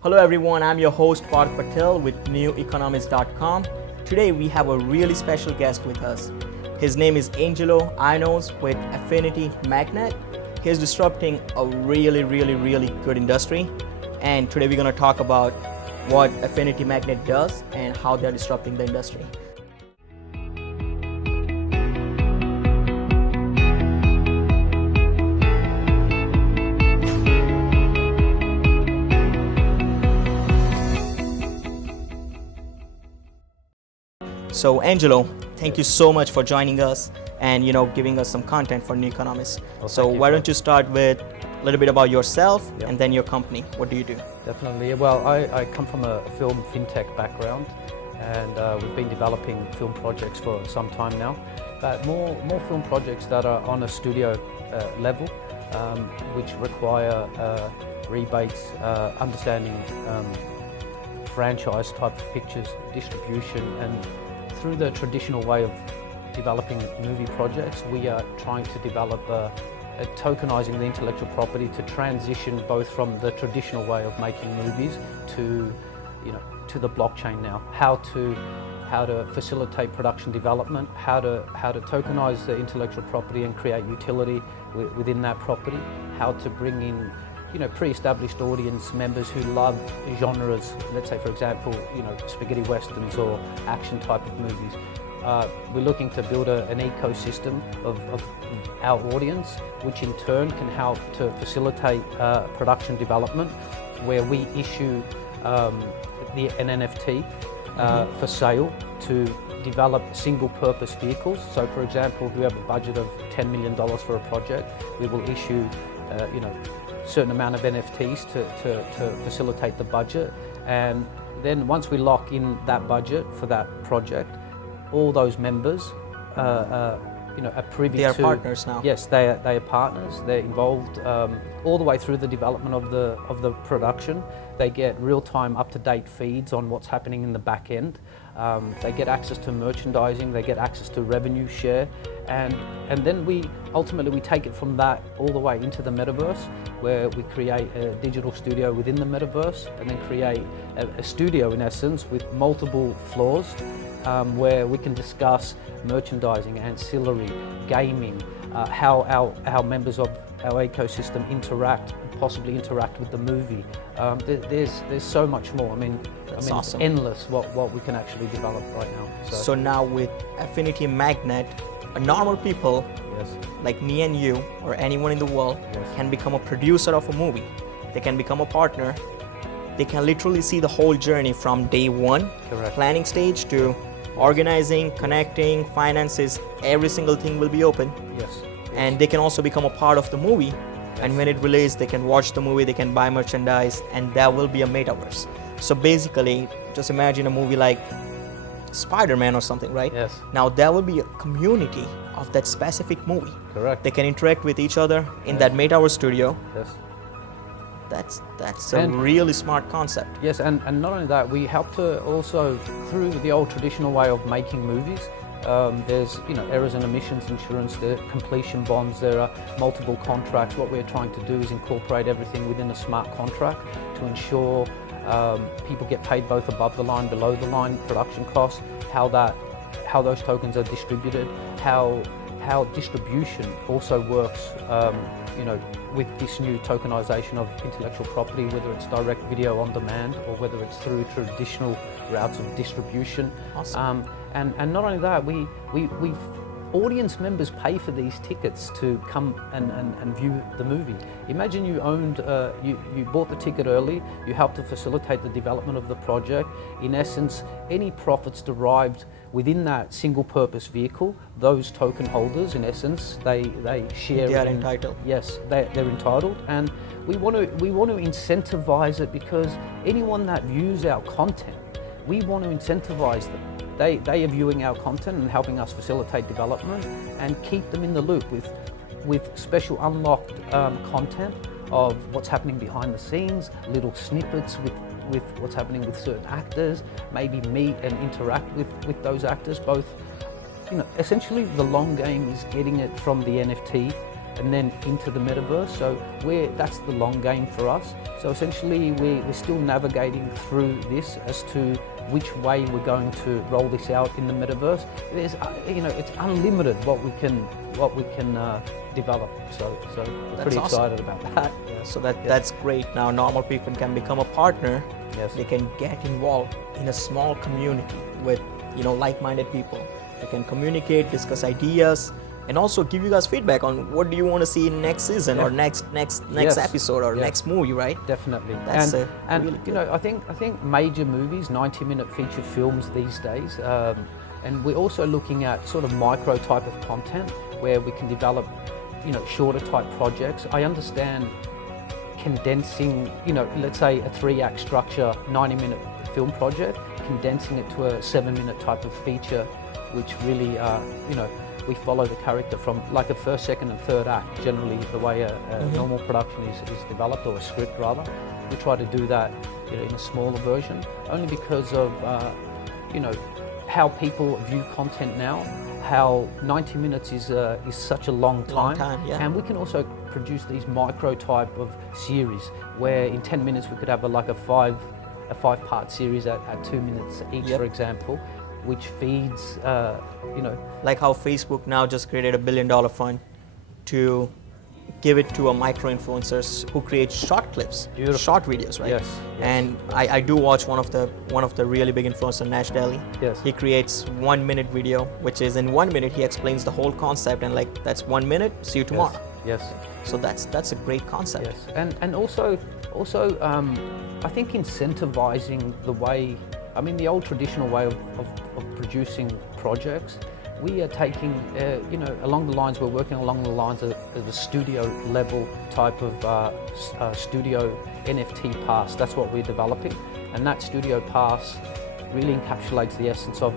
Hello everyone, I'm your host Parth Patel with neweconomist.com. Today we have a really special guest with us. His name is Angelo with Affinity Magnet. He's disrupting a really good industry. And today we're going to talk about what Affinity Magnet does and how they're disrupting the industry. So Angelo, thank you so much for joining us and giving us some content for New Economist. Well, so why don't you start with a little bit about yourself and then your company. What do you do? Definitely. Well, I come from a film fintech background, and we've been developing film projects for some time now. But more film projects that are on a studio level, which require rebates, understanding franchise type of pictures, distribution, and through the traditional way of developing movie projects, we are trying to develop tokenizing the intellectual property to transition both from the traditional way of making movies to the blockchain now. How to facilitate production development, how to tokenize the intellectual property and create utility within that property, how to bring in pre-established audience members who love genres, let's say for example, spaghetti westerns or action type of movies. We're looking to build an ecosystem of our audience, which in turn can help to facilitate production development, where we issue an NFT for sale to develop single-purpose vehicles. So for example, if we have a budget of $10 million for a project, we will issue certain amount of NFTs to facilitate the budget, and then once we lock in that budget for that project, all those members are privy to. They are partners now. Yes, they are partners. They're involved all the way through the development of the production. They get real-time, up-to-date feeds on what's happening in the back end. They get access to merchandising. They get access to revenue share, and then we ultimately take it from that all the way into the metaverse, where we create a digital studio within the metaverse, and then create a studio in essence with multiple floors, where we can discuss merchandising, ancillary, gaming, how our members of our ecosystem possibly interact with the movie. There's so much more. I mean, awesome. It's endless what we can actually develop right now. So now with Affinity Magnet, normal people like me and you or anyone in the world can become a producer of a movie. They can become a partner. They can literally see the whole journey from day one, planning stage to organizing, connecting, finances, every single thing will be open. Yes. And they can also become a part of the movie. And when it releases, they can watch the movie, they can buy merchandise, and that will be a metaverse. So basically, just imagine a movie like Spider-Man or something, right? Yes. Now there will be a community of that specific movie. Correct. They can interact with each other in that metaverse studio. Yes. That's a really smart concept. Yes, and not only that, we help to also, through the old traditional way of making movies, there's errors and omissions insurance, there are completion bonds, there are multiple contracts. What we're trying to do is incorporate everything within a smart contract to ensure people get paid both above the line, below the line production costs, how those tokens are distributed, how distribution also works, with this new tokenization of intellectual property, whether it's direct video on demand or whether it's through traditional routes of distribution. Awesome. And not only that, we audience members pay for these tickets to come and view the movie. Imagine you owned, you bought the ticket early, you helped to facilitate the development of the project. In essence, any profits derived within that single purpose vehicle, those token holders, in essence, they share. They are entitled. Yes, they're entitled, and we want to incentivize it, because anyone that views our content, we want to incentivize them. They are viewing our content and helping us facilitate development and keep them in the loop with special unlocked content of what's happening behind the scenes, little snippets with what's happening with certain actors, maybe meet and interact with those actors. Both, essentially the long game is getting it from the NFT and then into the metaverse. So that's the long game for us. So essentially we're still navigating through this as to which way we're going to roll this out in the metaverse. There's, it's unlimited what we can develop. So we're pretty excited about that. Yeah, so that's great. Now normal people can become a partner. Yes. They can get involved in a small community with like-minded people. They can communicate, discuss ideas, and also give you guys feedback on what do you want to see in next season or next episode or next movie, right? Definitely. That's and really good. I think major movies, 90-minute feature films these days, and we're also looking at sort of micro type of content where we can develop, shorter type projects. I understand condensing, let's say a 3-act structure, 90-minute film project, condensing it to a 7-minute type of feature, which really, we follow the character from like a first, second and third act, generally the way a normal production is developed, or a script rather. We try to do that in a smaller version, only because of, how people view content now, how 90 minutes is such a long time, and we can also produce these micro type of series where in 10 minutes we could have a 5-part series at 2 minutes each, for example, which feeds, like how Facebook now just created $1 billion fund to give it to a micro-influencers who create short clips, short videos, right? Yes. And I do watch one of the really big influencers, Nash Daly. Yes. He creates 1-minute video, which is in 1 minute he explains the whole concept, and that's 1 minute. See you tomorrow. Yes. So that's a great concept. Yes. And also, I think incentivizing the way, the old traditional way of producing projects, we are taking, we're working along the lines of a studio level type of studio NFT pass. That's what we're developing. And that studio pass really encapsulates the essence of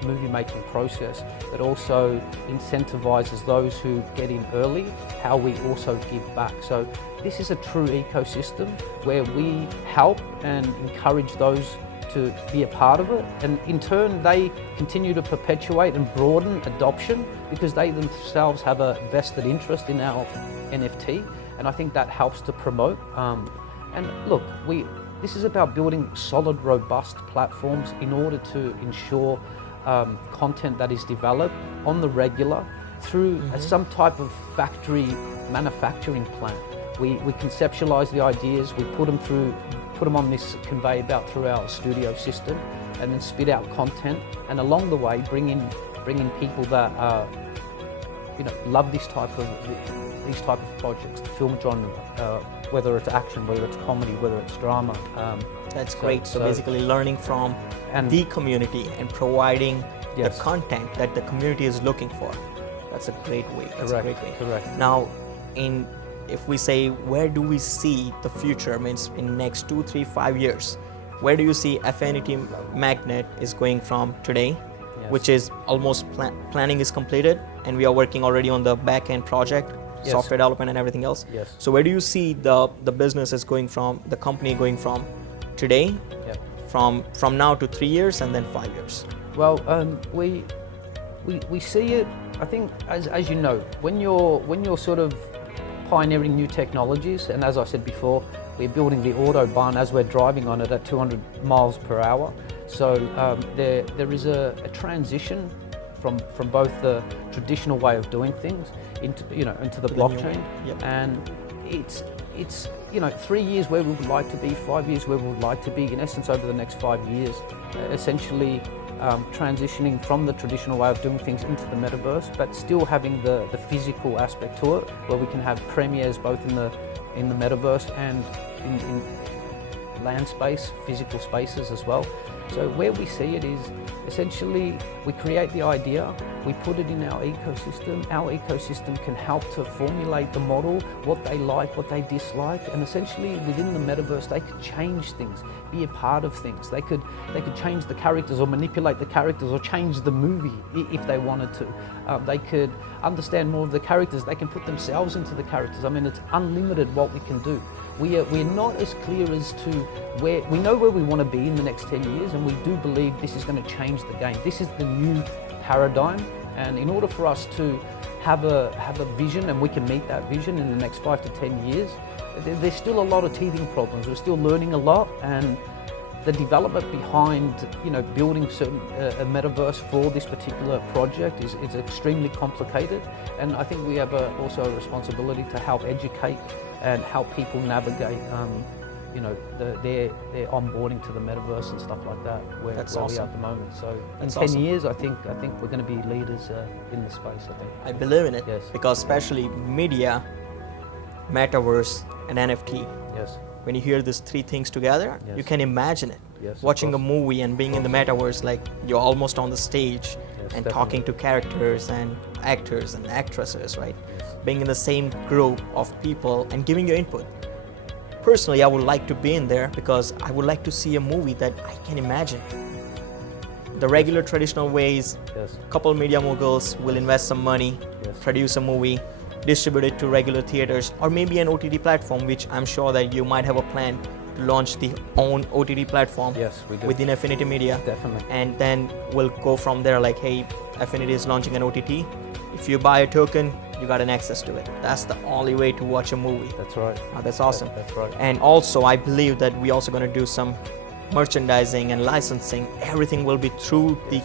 the movie making process, but also incentivizes those who get in early, how we also give back. So this is a true ecosystem where we help and encourage those to be a part of it, and in turn they continue to perpetuate and broaden adoption because they themselves have a vested interest in our NFT, and I think that helps to promote. And look, this is about building solid, robust platforms in order to ensure content that is developed on the regular through some type of factory manufacturing plant. We conceptualize the ideas, we put them on this conveyor belt through our studio system, and then spit out content, and along the way bring in people that love this type of projects, the film genre, whether it's action, whether it's comedy, whether it's drama. That's great. So basically learning from the community and providing the content that the community is looking for. That's a great way. Correct. Now, if we say, where do we see the future, means in next 2, 3, 5 years, where do you see Affinity Magnet is going from today, which is almost planning is completed, and we are working already on the back-end project, software development and everything else. Yes. So where do you see the business is going from, the company going from today, from now to 3 years and then 5 years? Well, we see it, I think, as you know, when you're sort of pioneering new technologies, and as I said before, we're building the Autobahn as we're driving on it at 200 miles per hour. So there is a transition from both the traditional way of doing things into the blockchain, and it's 3 years where we would like to be, 5 years where we would like to be. In essence, over the next 5 years, essentially transitioning from the traditional way of doing things into the metaverse, but still having the physical aspect to it, where we can have premieres both in the metaverse and in land space, physical spaces as well. So where we see it is essentially we create the idea, we put it in our ecosystem. Our ecosystem can help to formulate the model, what they like, what they dislike, and essentially within the metaverse they could change things, be a part of things. They could change the characters or manipulate the characters or change the movie if they wanted to. They could understand more of the characters. They can put themselves into the characters. I mean, it's unlimited what we can do. We're not as clear as to where we know where we want to be in the next 10 years, and we do believe this is going to change the game. This is the new paradigm, and in order for us to have a vision, and we can meet that vision in the next 5 to 10 years. There's still a lot of teething problems. We're still learning a lot, and the development behind, building a metaverse for this particular project is extremely complicated. And I think we have also a responsibility to help educate and help people navigate, their onboarding to the metaverse and stuff like that, where awesome. we are at the moment. So in 10 awesome. years, I think we're going to be leaders in the space. I think. I believe in it. Yes. Because especially media, metaverse, and NFT. Yes. When you hear these three things together, Yes. you can imagine it. Yes, Watching a movie and being in the metaverse, like you're almost on the stage and definitely. talking to characters and actors and actresses, right? Yes. Being in the same group of people and giving your input. Personally, I would like to be in there because I would like to see a movie that I can imagine. The regular traditional ways, Yes. couple media moguls will invest some money, Yes. produce a movie, distribute it to regular theaters, or maybe an OTT platform, which I'm sure that you might have a plan to launch the own OTT platform. Yes, we do. Within Affinity Media. Definitely. And then we'll go from there, like, hey, Affinity is launching an OTT. If you buy a token, you got an access to it. That's the only way to watch a movie. That's right. That's awesome. That's right. And also, I believe that we also going to do some merchandising and licensing. Everything will be through the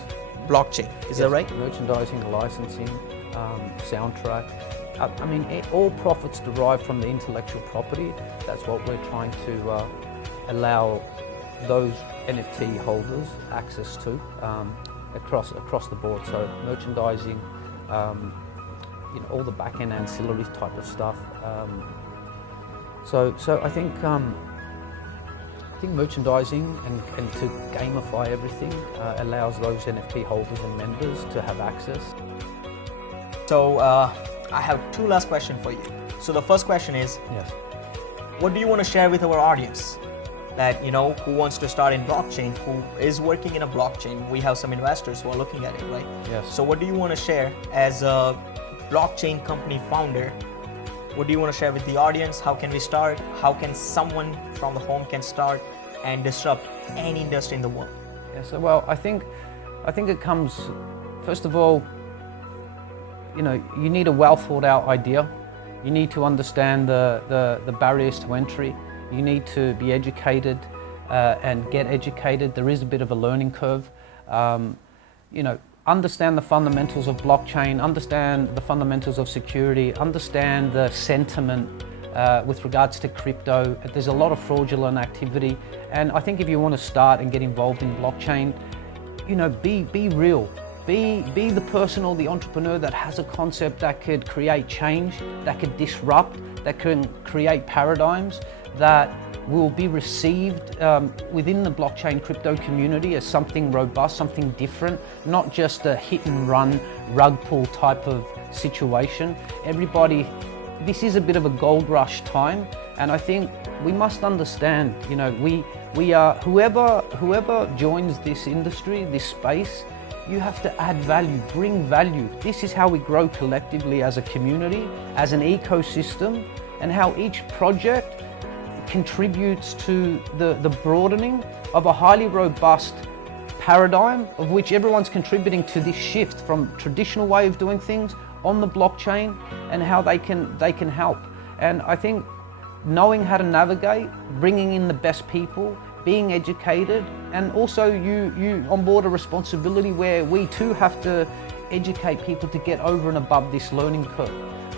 blockchain. Is that right? Merchandising, licensing, soundtrack. All profits derived from the intellectual property. That's what we're trying to allow those NFT holders access to across the board. So merchandising, all the back-end ancillary type of stuff. So I think merchandising and to gamify everything allows those NFT holders and members to have access. So I have two last questions for you. So the first question is, Yes. what do you want to share with our audience that, who wants to start in blockchain, who is working in a blockchain? We have some investors who are looking at it, right? Yes. So what do you want to share as a blockchain company founder? What do you want to share with the audience? How can we start? How can someone from the home can start and disrupt any industry in the world? Yeah, so well, I think it comes, first of all, you need a well thought out idea. You need to understand the barriers to entry. You need to be educated and get educated. There is a bit of a learning curve. Understand the fundamentals of blockchain, understand the fundamentals of security, understand the sentiment with regards to crypto. There's a lot of fraudulent activity. And I think if you want to start and get involved in blockchain, be real. Be the person or the entrepreneur that has a concept that could create change, that could disrupt, that can create paradigms, that will be received within the blockchain crypto community as something robust, something different, not just a hit and run rug pull type of situation. This is a bit of a gold rush time, and I think we must understand, we are, whoever joins this industry, this space, you have to add value, bring value. This is how we grow collectively as a community, as an ecosystem, and how each project contributes to the broadening of a highly robust paradigm of which everyone's contributing to this shift from traditional way of doing things on the blockchain and how they can help. And I think knowing how to navigate, bringing in the best people, being educated, and also you onboard a responsibility where we too have to educate people to get over and above this learning curve.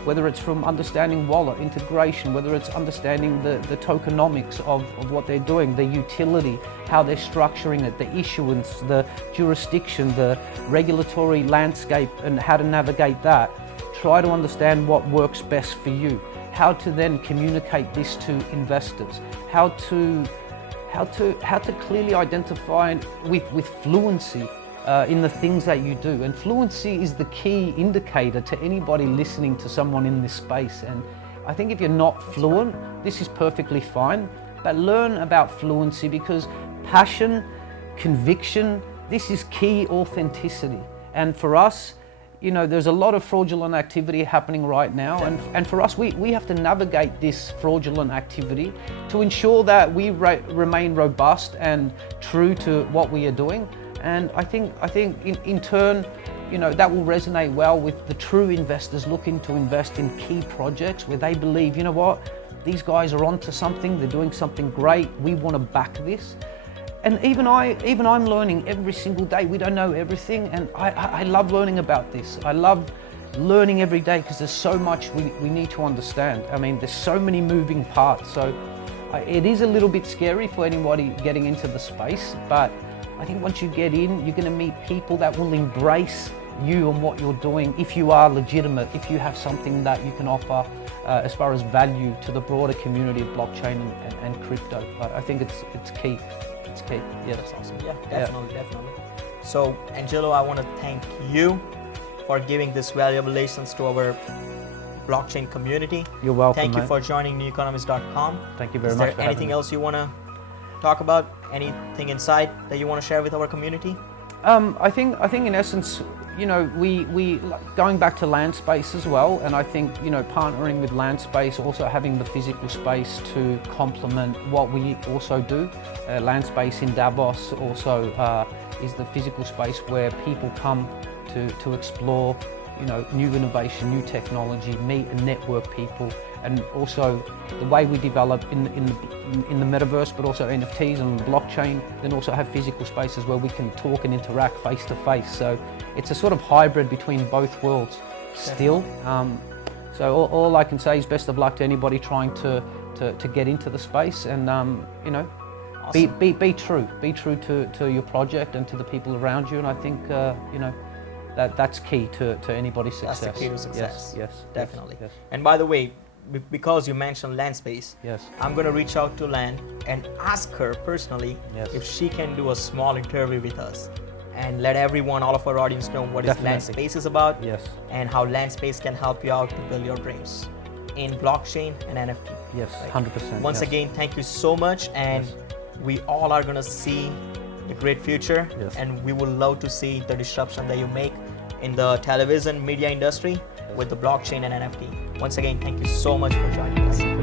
Whether it's from understanding wallet integration, whether it's understanding the tokenomics of what they're doing, the utility, how they're structuring it, the issuance, the jurisdiction, the regulatory landscape, and how to navigate that. Try to understand what works best for you, how to then communicate this to investors, how to clearly identify with fluency in the things that you do. And fluency is the key indicator to anybody listening to someone in this space. And I think if you're not fluent, this is perfectly fine, but learn about fluency, because passion, conviction, this is key authenticity. And for us, there's a lot of fraudulent activity happening right now, and for us, we have to navigate this fraudulent activity to ensure that we remain robust and true to what we are doing. And I think in turn, that will resonate well with the true investors looking to invest in key projects where they believe, you know what, these guys are onto something, they're doing something great, we want to back this. And even I'm learning every single day. We don't know everything, and I love learning about this. I love learning every day because there's so much we need to understand. I mean, there's so many moving parts, so it is a little bit scary for anybody getting into the space, but I think once you get in, you're going to meet people that will embrace you and what you're doing if you are legitimate, if you have something that you can offer as far as value to the broader community of blockchain and crypto. I think it's key. It's key. Yeah, that's awesome. Yeah, definitely. So, Angelo, I want to thank you for giving this valuable lessons to our blockchain community. You're welcome. Thank you for joining neweconomist.com. Thank you very much. Is there anything else you want to talk about? Anything inside that you want to share with our community? I think in essence, we going back to Landspace as well, and I think partnering with Landspace, also having the physical space to complement what we also do. Landspace in Davos also is the physical space where people come to explore new innovation, new technology, meet and network people, and also the way we develop in the metaverse, but also NFTs and blockchain, then also have physical spaces where we can talk and interact face to face. So it's a sort of hybrid between both worlds still. So all I can say is best of luck to anybody trying to get into the space, and awesome. be true to your project and to the people around you, and I think that's key to anybody's success. That's the key to success. Yes, definitely. Yes. And by the way, because you mentioned Landspace, yes, I'm going to reach out to Land and ask her personally if she can do a small interview with us and let all of our audience know what Landspace is about, and how Landspace can help you out to build your dreams in blockchain and NFT. Yes, 100%. Once again, thank you so much, and we all are going to see the great future, and we would love to see the disruption that you make in the television media industry with the blockchain and NFT. Once again, thank you so much for joining us.